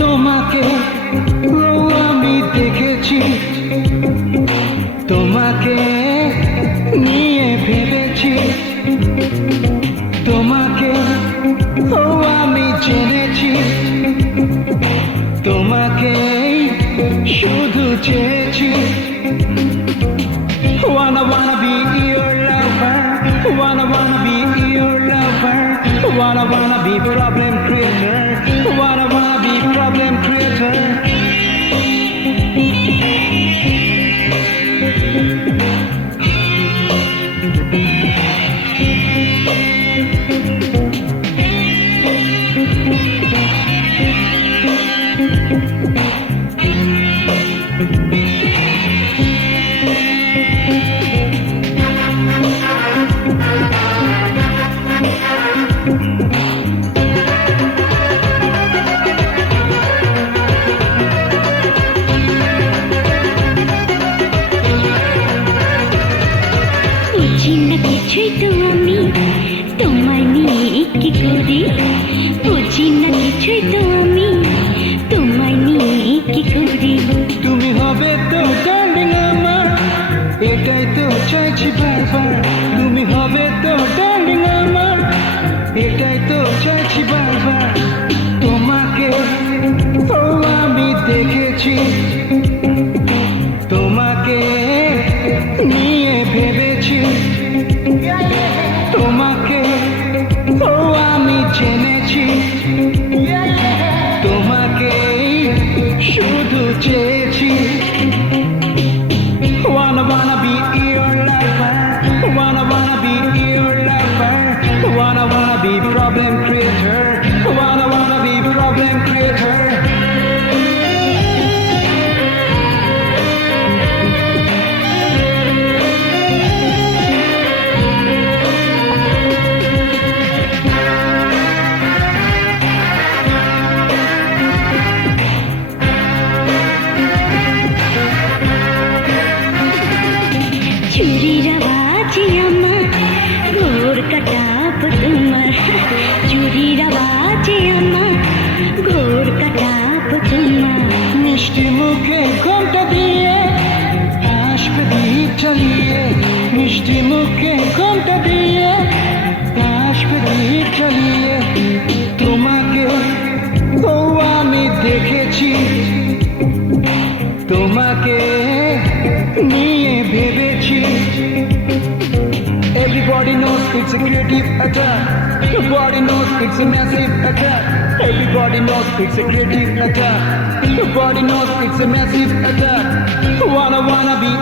তোমাকে আমি দেখেছি, তোমাকে নিয়ে ভেবেছি, তোমাকে আমি জেনেছি, তোমাকে শুধু চেয়েছি। Wanna be your lover, wanna be your lover, wanna be problem creator, wanna be problem creator. বুঝি না কিছুই তো আমি তোমায় নিয়ে কি করি, বুঝি না কিছুই তো আমি তোমায় নিয়ে কি করি। তুমি হবে তো ডার্লিং আমার, এটাই তো চাইছি বারবার। তুমি হবে তো ডার্লিং আমার, এটাই তো চাইছি বারবার। তোমাকে আমি দেখেছি, তোমাকে নিয়ে ভেবেছি, তোমাকে আমি জেনেছি, তোমাকে শুধু চেয়েছি। Wanna be your lover, wanna be your lover, wanna be problem creator, wanna be problem creator. চুরির আওয়াজে আমার ঘোর কাটাব তোমার, চুরির আওয়াজে আমার ঘোর কাটাব তোমার। মিষ্টি মুখে ঘন্টা দিয়ে আসবে দ্বীপ চালিয়ে, মিষ্টি মুখে ঘন্টা দিয়ে আসবে দ্বীপ চালিয়ে। তোমাকে আমি দেখেছি, তোমাকে নিয়ে ভেবেছি। Everybody knows it's a creative attack. Everybody knows it's a massive attack. Everybody knows it's a creative attack. Everybody knows it's a massive attack. Wanna be